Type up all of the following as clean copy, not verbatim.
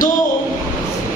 2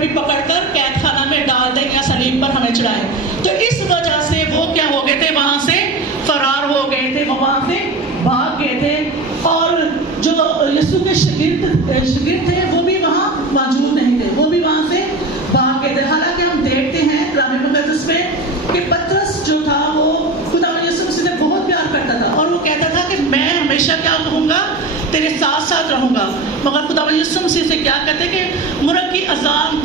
بھی پکڑ کر قید خانہ میں ڈال دیں یا صلیب پر ہمیں چڑھائیں. تو اس وجہ سے وہ کیا ہو گئے تھے, وہاں سے فرار ہو گئے تھے, وہاں سے بھاگ گئے تھے. اور جو یسوع کے شاگرد تھے وہ بھی وہاں موجود نہیں تھے, وہ بھی وہاں سے بھاگ گئے تھے. حالانکہ ہم دیکھتے ہیں کلام مقدس میں کہ پطرس جو تھا وہ خدا یسوع مسیح سے بہت پیار کرتا تھا, اور وہ کہتا تھا کہ میں ہمیشہ کیا کہوں گا, تیرے ساتھ ساتھ رہوں گا. مگر خدا یسوع مسیح سے کیا کہتے کہ مرغ کی اذان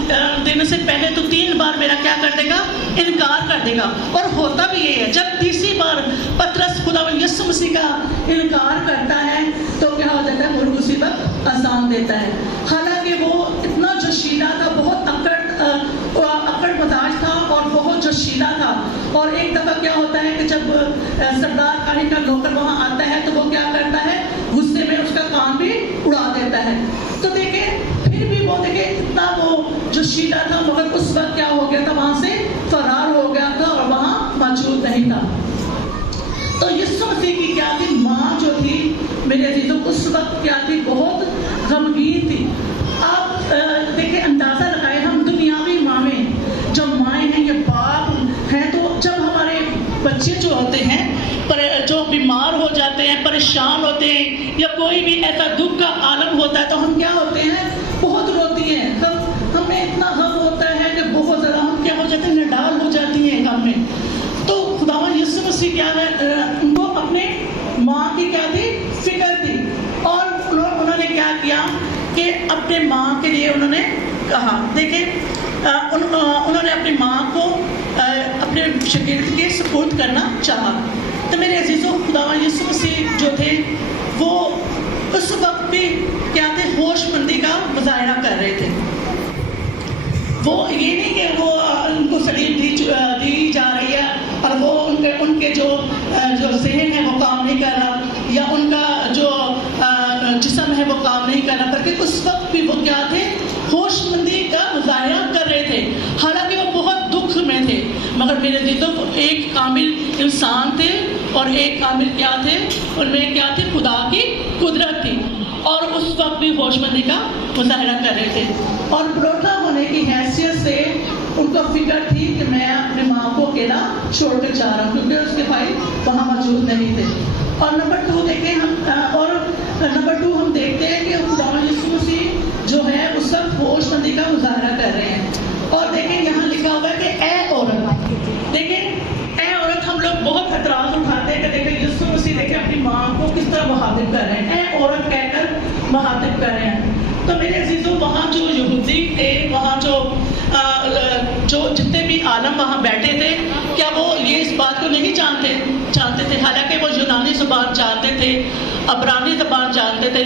دینے سے پہلے تو 3 بار میرا کیا کر دے گا, انکار کر دے گا. اور ہوتا بھی یہ ہے, جب تیسری بار پطرس خدا یسوع مسیح کا انکار کرتا ہے تو کیا ہو جاتا ہے, مرغ اسی وقت اذان دیتا ہے. حالانکہ وہ اتنا جوشیلا تھا, بہت اکڑ مزاج تھا اور بہت جوشیلا تھا. اور ایک دفعہ کیا ہوتا ہے کہ جب سردار کاہن کا نوکر وہاں آتا ہے تو وہ کیا کرتا ہے, غصے میں اس کا کان بھی اڑا دیتا ہے. تو دیکھیں پھر بھی وہ دیکھیں اتنا وہ جوشیلا تھا, مگر اس وقت کیا ہو گیا تھا, وہاں سے فرار ہو گیا تھا اور وہاں موجود نہیں تھا. تو یسوع مسیح کی کیا تھی, ماں جو تھی میرے عزیزوں اس وقت کیا تھی, بہت غمگین تھی. آپ دیکھیں اندازہ لگائیں, ہم دنیاوی مائیں جو مائیں ہیں, یہ باپ ہیں, تو جب ہمارے بچے جو ہوتے ہیں جو بیمار ہو جاتے ہیں, پریشان ہوتے ہیں, یا کوئی بھی ایسا دکھ کا عالم ہوتا ہے تو ہم کیا ہوتے ہیں, بہت روتی ہیں. ہمیں اتنا غم ہوتا ہے کہ بہت زیادہ ہم کیا ہو جاتے ہیں, نڈال ہو جاتی ہیں غم میں. تو خداوند یسوع مسیح کیا ہے, ان کو اپنے ماں کی کیا تھی, فکر تھی. اور انہوں نے کیا کیا کہ اپنے ماں کے لیے انہوں نے کہا, دیکھیں انہوں نے اپنی ماں کو اپنے شاگرد کے سپرد کرنا چاہا. تو میرے عزیزوں خداوند یسوع مسیح جو تھے وہ اس وقت بھی کیا تھے, ہوش مندی کا مظاہرہ کر رہے تھے. وہ یہ نہیں کہ وہ ان کو صلیب دی جا رہی ہے اور وہ ان کے جو ذہن ہے وہ کام نہیں کر رہا, یا ان کا جو جسم ہے وہ کام نہیں کر رہا, بلکہ اس وقت بھی وہ کیا تھے, ہوش مندی کا مظاہرہ کر رہے تھے. حالانکہ وہ بہت دکھ میں تھے, مگر میرے عزیزوں ایک کامل انسان تھے اور ایک کامل کیا تھے, ان میں کیا تھے, خدا کی قدرت تھی. اور اس وقت بھی ہوش مندی کا مظاہرہ کر رہے تھے. اور پروٹا ہونے کی حیثیت سے ان کو فکر تھی کہ میں اپنے ماں کو اکیلا چھوڑ کر جا رہا ہوں, کیونکہ اس کے بھائی وہاں موجود نہیں تھے. اور نمبر 2 دیکھیں ہم دیکھتے ہیں کہ خداوند یسوع مسیح جو ہے اس وقت ہوش مندی کا مظاہرہ کر رہے ہیں. اور دیکھیں یہاں لکھا ہوا ہے کہ اے عورت, دیکھیں اے عورت, ہم لوگ بہت اعتراض اٹھاتے ہیں کہ دیکھیں یسوع مسیح دیکھیں اپنی ماں کو کس طرح مخاطب کر رہے ہیں, اے عورت کہہ کر مخاطب کر رہے ہیں. تو میرے عزیزوں وہاں جو یہودی تھے, وہاں جو جتنے بھی عالم وہاں بیٹھے تھے, کیا وہ یہ اس بات کو نہیں جانتے تھے؟ حالانکہ وہ یونانی زبان جانتے تھے, عبرانی زبان جانتے تھے,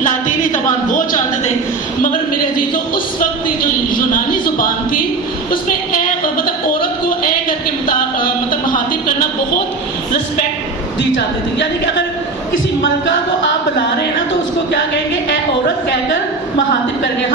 لاطینی زبان وہ جانتے تھے. مگر میرے عزیزوں اس وقت کی جو یونانی زبان تھی اس میں مطلب عورت کو اے کر کے مطلب مخاطب کرنا بہت رسپیکٹ دی جاتی تھی. یعنی کہ اگر کسی ملکہ کو آپ بلا رہے ہیں نا تو اس کو کیا کہیں گے, اے عورت کہہ کر مخاطب کر گے.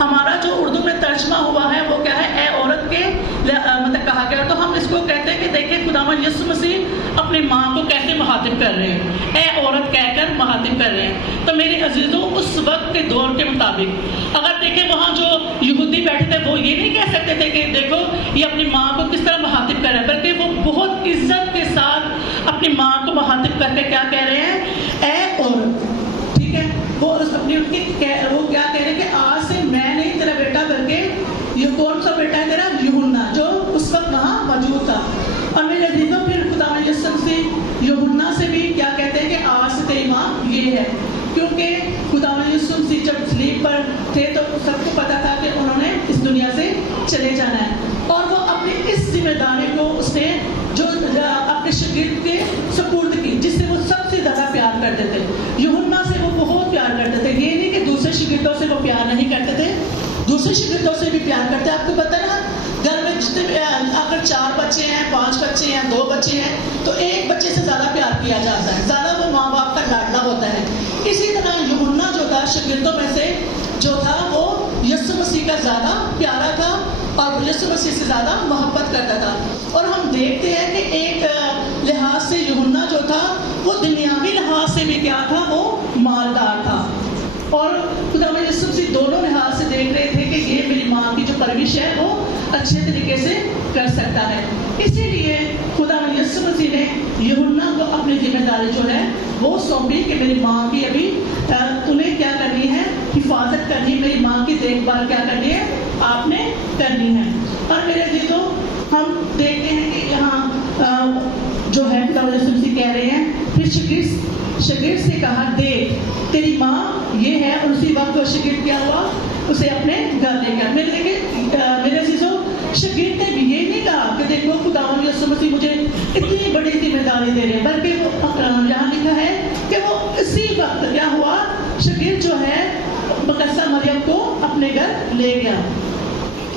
ہمارا جو اردو میں ترجمہ ہوا ہے وہ کیا ہے, اے عورت کے مطلب کہا گیا. تو ہم اس کو کہتے ہیں کہ دیکھیں خداوند یسوع مسیح اپنی ماں کو کیسے مخاطب کر رہے ہیں, اے عورت کہہ کر مخاطب کر رہے ہیں. تو میرے عزیزوں اس وقت کے دور کے مطابق اگر دیکھیں وہاں جو یہودی بیٹھے تھے وہ یہ نہیں کہہ سکتے تھے کہ دیکھو یہ اپنی ماں کو کس طرح مخاطب کر رہے ہیں, بلکہ وہ بہت عزت کے ساتھ اپنی ماں کو مخاطب کر کے کیا کہہ رہے ہیں, اے عورت. ٹھیک ہے, وہ کیا کہہ رہے ہیں کہ آج سے میں نہیں تیرا بیٹا, بلکہ یہ کون سا بیٹا ہے تیرا, یوحنا, جو اس وقت وہاں موجود تھا. اور میرے عزیزوں پھر خداوند یسوع مسیح یوحنا سے بھی کیا کہتے ہیں کہ آج سے تیری ماں یہ ہے, کیونکہ خداوند یسوع مسیح جب صلیب پر تھے تو سب کو پتا تھا کہ انہوں نے اس دنیا سے چلے جانا ہے. اور وہ اپنی اس ذمہ داری کو اس نے جو اپنے شاگرد کے سپرد کی, جس سے وہ سب سے زیادہ پیار کرتے تھے. یوحنا سے وہ بہت پیار کرتے تھے. یہ نہیں کہ دوسرے شاگردوں سے وہ پیار نہیں کرتے تھے, دوسرے شاگردوں سے بھی پیار کرتے. آپ کو پتہ ہے نا, گھر میں جتنے اگر 4 بچے ہیں, 5 بچے ہیں, 2 بچے ہیں, تو ایک بچے سے زیادہ پیار کیا جاتا ہے, زیادہ وہ ماں باپ کا لاڈلا ہوتا ہے. اسی طرح یوحنا جو تھا شاگردوں میں سے جو تھا وہ یسوع مسیح کا زیادہ پیارا تھا اور یسوع مسیح سے زیادہ محبت کرتا تھا. اور ہم دیکھتے ہیں کہ ایک لحاظ سے یوحنا جو تھا وہ دنیاوی لحاظ سے بھی کیا تھا, وہ مالدار تھا. اور خداوند یسوع مسیح دونوں لحاظ سے دیکھ رہے تھے کہ یہ میری ماں کی جو پرورش ہے وہ اچھے طریقے سے کر سکتا ہے. اسی لیے خدا یسوع مسیح نے یوحنا کو اپنی ذمہ داری جو ہے وہ سونپی کہ میری ماں کی ابھی تمہیں کیا کرنی ہے, حفاظت کرنی ہے, میری ماں کی دیکھ بھال کیا کرنی ہے, آپ نے کرنی ہے. اور میرے عزیزوں, ہم دیکھتے ہیں کہ یہاں جو ہے خدا یسوع مسیح کہہ رہے ہیں, پھر شاگرد سے کہا دیکھ تیری ماں یہ ہے, اور اسی وقت وہ شاگرد کیا ہوا, اسے اپنے گھر لے گیا. میرے عزیزوں, شاگرد نے بھی یہ نہیں کہا کہ دیکھو خدا یسوع مسیح مجھے اتنی بڑی ذمہ داری دے رہے ہیں, بلکہ وہ یہاں لکھا ہے کہ وہ اسی وقت کیا ہوا, شاگرد جو ہے مقدسہ مریم کو اپنے گھر لے گیا.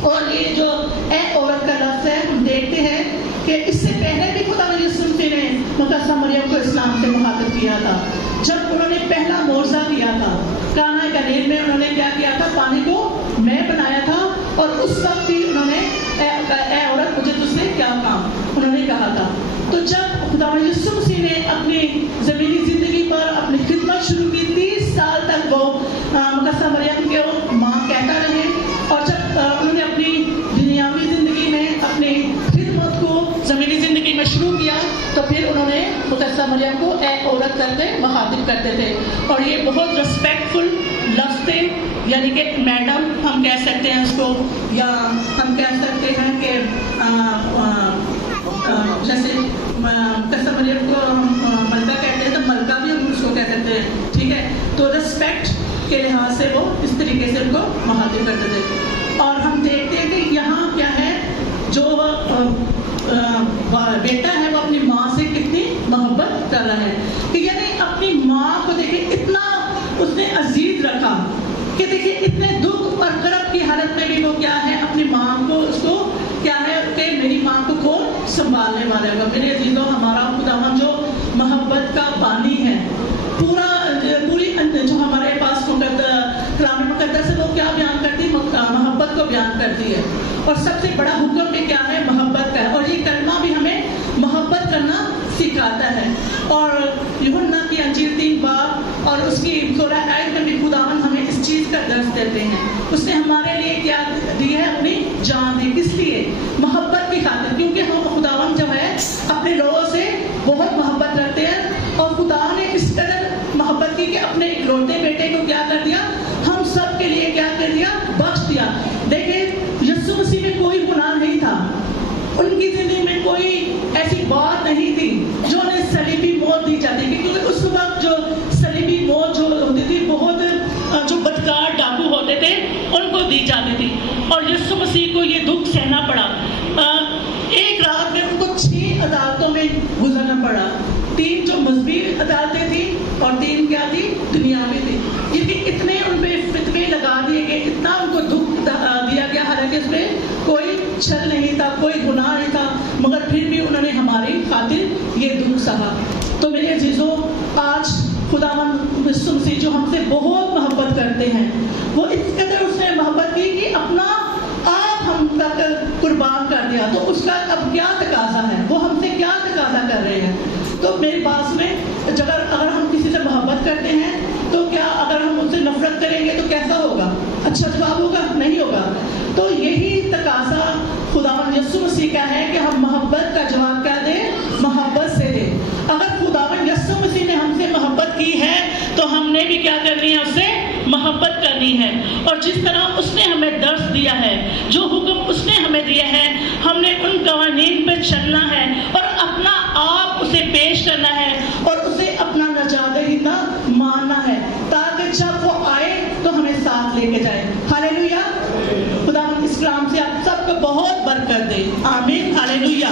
اور یہ جو اے عورت کا لفظ ہے, ہم دیکھتے ہیں کہ اس سے پہلے بھی خدا یسوع مسیح نے مقدسہ مریم کو اسلام سے مخاطب کیا تھا. جب انہوں نے پہلا معجزہ کیا تھا کانا گلیل میں, انہوں نے کیا کیا تھا, پانی کو میں بنایا تھا, اور اس وقت بھی انہوں نے اے عورت مجھے تجھ سے کیا کام, انہوں نے کہا تھا. تو جب خدا یسوع مسیح نے اپنی زمینی زندگی پر اپنی خدمت شروع کی, 30 سال تک وہ مقدسہ مریم کے ماں کہتا رہے, اور جب انہوں نے اپنی دنیاوی زندگی میں اپنی خدمت کو زمینی زندگی میں شروع کیا, تو پھر انہوں نے مقدسہ مریم کو اے عورت کرتے مخاطب کرتے تھے. اور یہ بہت ریسپیکٹفل لفظ تھے, یعنی کہ میڈم ہم کہہ سکتے ہیں اس کو, یا ہم کہہ سکتے ہیں کہ جیسے مقدسہ مریم کو ملکہ کہتے ہیں تو ملکہ بھی ہم اس کو کہہ سکتے ہیں, ٹھیک ہے. تو ریسپیکٹ کے لحاظ سے وہ اس طریقے سے ان کو مخاطب کرتے تھے. اور ہم دیکھتے ہیں کہ یہاں کیا ہے, جو بیٹا ہے وہ اپنی ماں سے کتنی محبت کر رہا ہے, کہ یعنی اپنی ماں کو دیکھیں اتنا اس نے عزیز رکھا کہ دیکھیں اتنے دکھ اور کرب کی حالت میں بھی وہ کیا ہے, اپنی ماں کو, اس کو کیا ہے کہ میری ماں کو کون سنبھالنے والا ہوگا. میرے عزیزوں, ہمارا خداوند جو محبت کا بانی ہے, پوری جو ہمارے پاس کلام مقدس ہے وہ کیا بیان کرتی ہے, محبت کو بیان کرتی ہے. اور سب سے بڑا حکم بھی کیا ہے, محبت کا ہے. اور یہ کلمہ بھی ہمیں محبت کرنا سکھاتا ہے. اور یوحنا کی انجیل 3 باب اور اس کی 16 آیت میں بھی خداوند ہمیں اس چیز کا درس دیتے ہیں. اس نے ہمارے لیے کیا دی ہے, اپنی جان دی. کس لیے, محبت کی خاطر, کیونکہ ہم خداوند جو ہے اپنے لوگوں سے بہت محبت رکھتے ہیں. اور خدا نے اس قدر محبت کی کہ اپنے اکلوتے بیٹے کو کیا کر دیا, ہم سب کے لیے کیا کر دیا, بخش دیا. دیکھیں یسوع مسیح میں کوئی گناہ نہیں تھا, ان کی زندگی میں کوئی ایسی بات نہیں تھی جو انہیں صلیبی موت دی جاتی, کیونکہ اس وقت جو صلیبی موت جو ہوتی تھی بہت جو بدکار ڈاکو ہوتے تھے ان کو دی جاتی تھی. اور یسوع مسیح کو یہ دکھ سہنا پڑا. ایک رات میں ان کو 6 عدالتوں میں گزرنا پڑا. 3 جو مذہبی عدالتیں تھیں اور 3 کیا تھی, دنیاوی تھی. یہ اتنے ان پہ فتوے لگا دیے گئے, اتنا ان کو دکھ دیا گیا, حالانکہ اس میں کوئی چھل نہیں تھا, کوئی گناہ نہیں تھا, مگر پھر بھی انہوں نے ہماری خاطر یہ دکھ سہا. تو میرے عزیزوں, آج خداوند یسوع مسیح جو ہم سے بہت محبت کرتے ہیں, وہ اس قدر اس نے محبت کی کہ اپنا آپ ہم تک قربان کر دیا. تو اس کا اب کیا تقاضا ہے, وہ ہم سے کیا تقاضا کر رہے ہیں. تو میری بات میں اگر ہم کسی سے محبت کرتے ہیں تو کیا اگر ہم ان سے نفرت کریں گے تو کیسا ہوگا, اچھا جواب ہوگا, نہیں ہوگا. تو یہی تقاضا خداوند یسوع مسیح کا ہے کہ ہم محبت کا جواب کیا دیں, محبت سے دیں. اگر خداوند یسوع مسیح نے ہم سے محبت کی ہے تو ہم نے بھی کیا کرنی ہے, اس سے محبت کرنی ہے. اور جس طرح اس نے ہمیں درس دیا ہے, جو حکم اس نے ہمیں دیا ہے, ہم نے ان قوانین پہ چلنا ہے اور اپنا آپ اسے پیش کرنا ہے اور اسے اپنا نجات دہندہ ماننا ہے, تاکہ جب وہ آئے تو ہمیں ساتھ لے کے جائے. ہاللیلویا. خدا اس کلام سے آپ سب کو بہت برکت دے. آمین. ہاللیلویا.